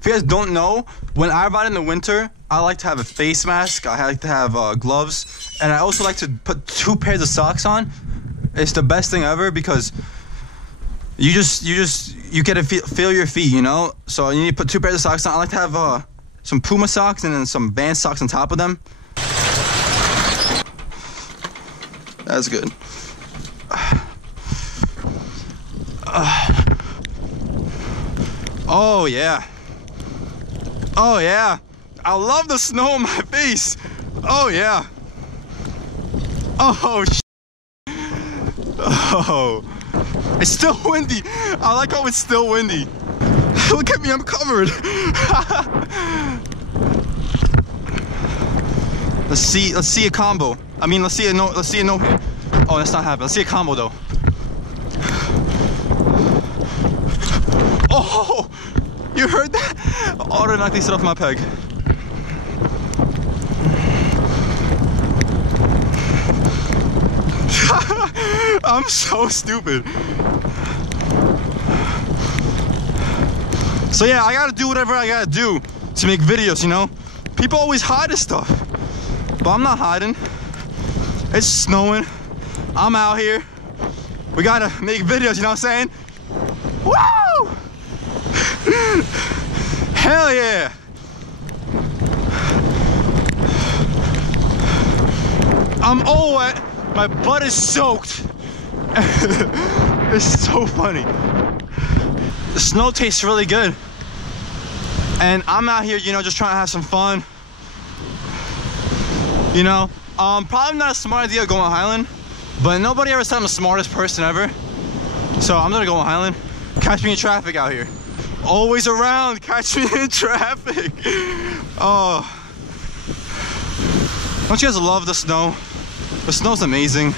If you guys don't know, when I ride in the winter, I like to have a face mask. I like to have gloves, and I also like to put 2 pairs of socks on. It's the best thing ever because you get to feel your feet, you know. So you need to put 2 pairs of socks on. I like to have some Puma socks and then some Vans socks on top of them. That's good. Oh yeah. Oh yeah. I love the snow on my face. Oh yeah. Oh oh. It's still windy. I like how it's still windy. Look at me, I'm covered. Let's see a combo. I mean, let's see a no. Oh, that's not happening. Let's see a combo though. Oh, you heard that? Automatically set off my peg. I'm so stupid. So yeah, I gotta do whatever I gotta do to make videos, you know? People always hide this stuff, but I'm not hiding. It's snowing. I'm out here. We gotta make videos, you know what I'm saying? Woo! Hell yeah! I'm all wet. My butt is soaked. It's so funny. The snow tastes really good. And I'm out here, you know, just trying to have some fun. You know, probably not a smart idea going on Highland, but nobody ever said I'm the smartest person ever. So I'm gonna go on Highland. Catch me in traffic out here. Always around, catch me in traffic. Oh. Don't you guys love the snow? The snow's amazing.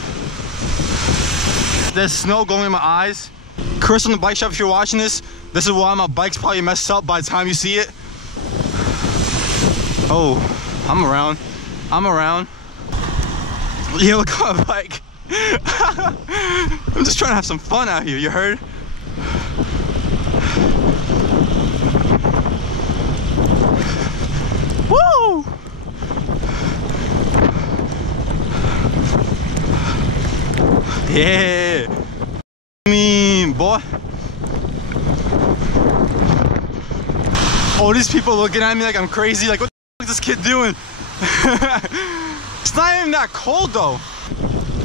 There's snow going in my eyes. Chris on the bike shop, if you're watching this is why my bike's probably messed up by the time you see it. Oh, I'm around. I'm around. Yeah, look at my bike. I'm just trying to have some fun out here, you heard? Woo! Yeah, mean boy. All these people looking at me like I'm crazy. Like, what the fuck is this kid doing? It's not even that cold though.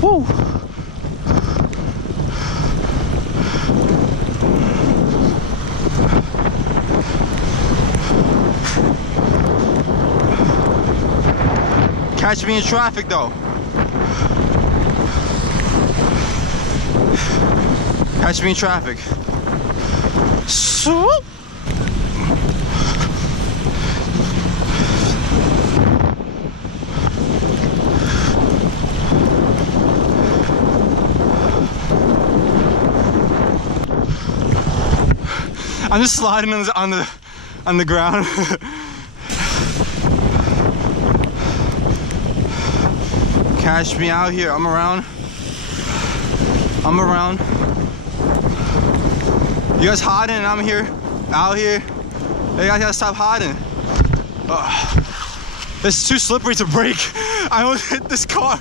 Woo. Catch me in traffic though. Catch me in traffic. Swoop. I'm just sliding on the ground. Catch me out here. I'm around. I'm around. You guys hiding and I'm here, out here. You guys gotta stop hiding. It's too slippery to brake. I almost hit this car.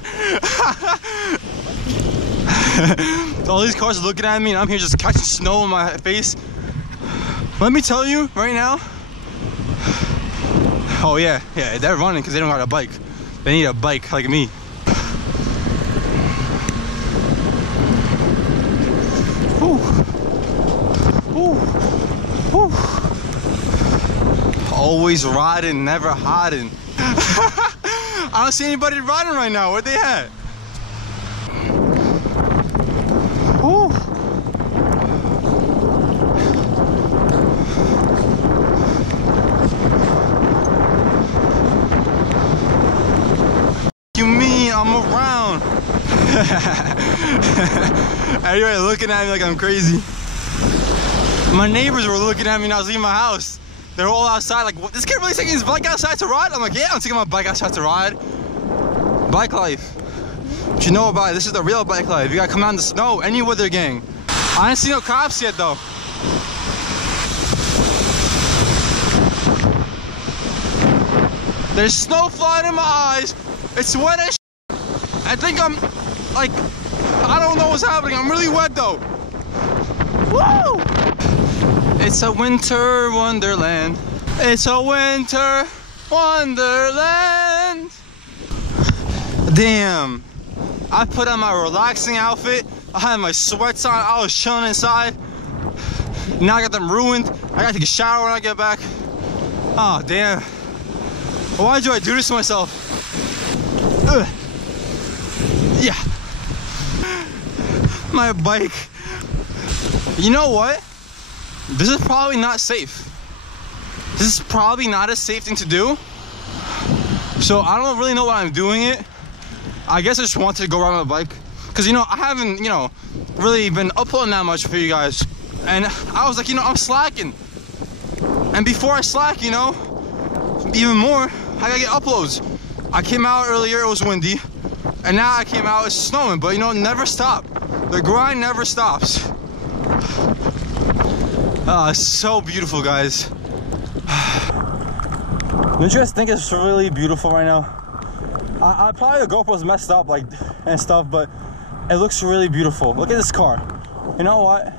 All these cars are looking at me and I'm here just catching snow on my face. Let me tell you right now. Oh yeah, they're running because they don't got a bike. They need a bike like me. Always riding, never hiding. I don't see anybody riding right now. Where they at? Ooh. You mean I'm around? Everybody looking at me like I'm crazy. My neighbors were looking at me when I was leaving my house. They're all outside like, what, this kid really taking his bike outside to ride? I'm like, yeah, I'm taking my bike outside to ride. Bike life. What you know about it, this is the real bike life. You gotta come out in the snow, any weather, gang. I ain't seen no cops yet though. There's snow flying in my eyes. It's wet as I think I'm like, I don't know what's happening. I'm really wet though. Woo! It's a winter wonderland. It's a winter wonderland. Damn. I put on my relaxing outfit. I had my sweats on. I was chilling inside. Now I got them ruined. I gotta take a shower when I get back. Oh, damn. Why do I do this to myself? Ugh. Yeah. My bike. You know what? This is probably not safe. This is probably not a safe thing to do. So I don't really know why I'm doing it. I guess I just wanted to go ride my bike. Cause you know, I haven't, you know, really been uploading that much for you guys. And I was like, you know, I'm slacking. And before I slack, you know, even more, I gotta get uploads. I came out earlier, it was windy. And now I came out, it's snowing. But you know, never stop. The grind never stops. Oh, it's so beautiful, guys. Don't you guys think it's really beautiful right now? I probably the GoPro's messed up like and stuff, but it looks really beautiful. Look at this car. You know what?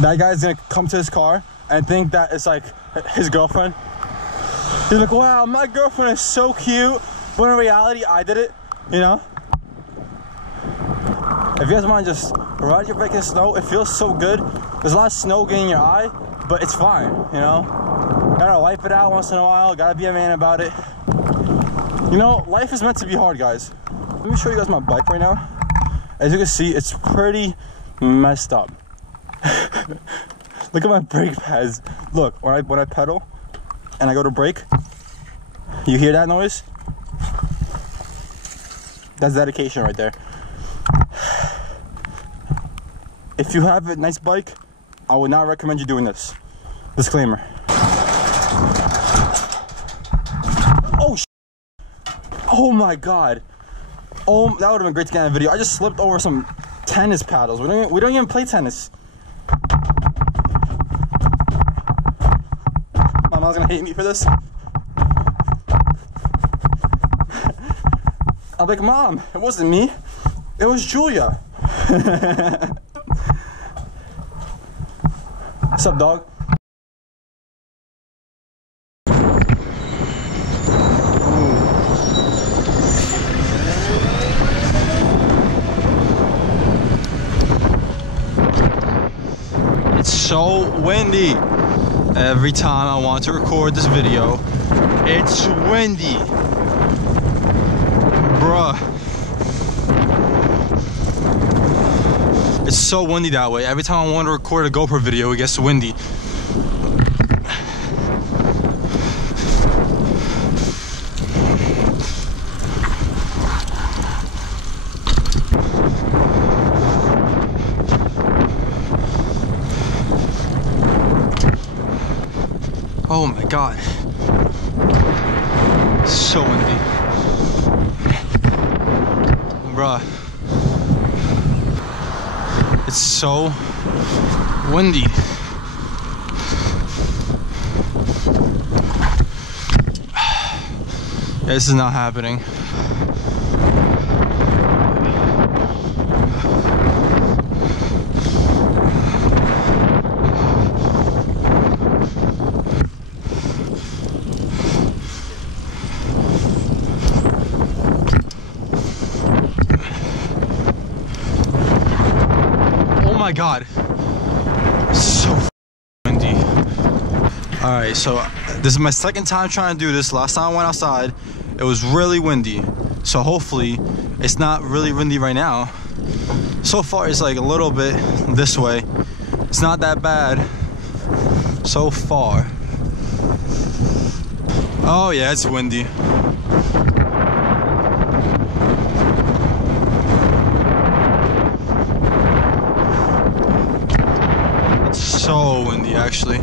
That guy's gonna come to his car and think that it's like his girlfriend. He's like, wow, my girlfriend is so cute. But in reality, I did it, you know? If you guys want to just ride your bike in the snow, it feels so good. There's a lot of snow getting in your eye, but it's fine, you know? Gotta wipe it out once in a while, gotta be a man about it. You know, life is meant to be hard, guys. Let me show you guys my bike right now. As you can see, it's pretty messed up. Look at my brake pads. Look, when I pedal and I go to brake, you hear that noise? That's dedication right there. If you have a nice bike, I would not recommend you doing this. Disclaimer. Oh, oh my God. Oh, that would have been great to get in a video. I just slipped over some tennis paddles. We don't even play tennis. My mom's gonna hate me for this. I'm like, Mom, it wasn't me. It was Julia. What's up, dog? It's so windy. Every time I want to record this video, it's windy. Bruh. It's so windy that way. Every time I want to record a GoPro video, it gets windy. Oh my God. So windy. Bruh. It's so windy. Yeah, this is not happening. Oh my God, so windy. All right, so this is my second time trying to do this. Last time I went outside, it was really windy. So hopefully it's not really windy right now. So far it's like a little bit this way. It's not that bad so far. Oh yeah, it's windy. So windy, actually.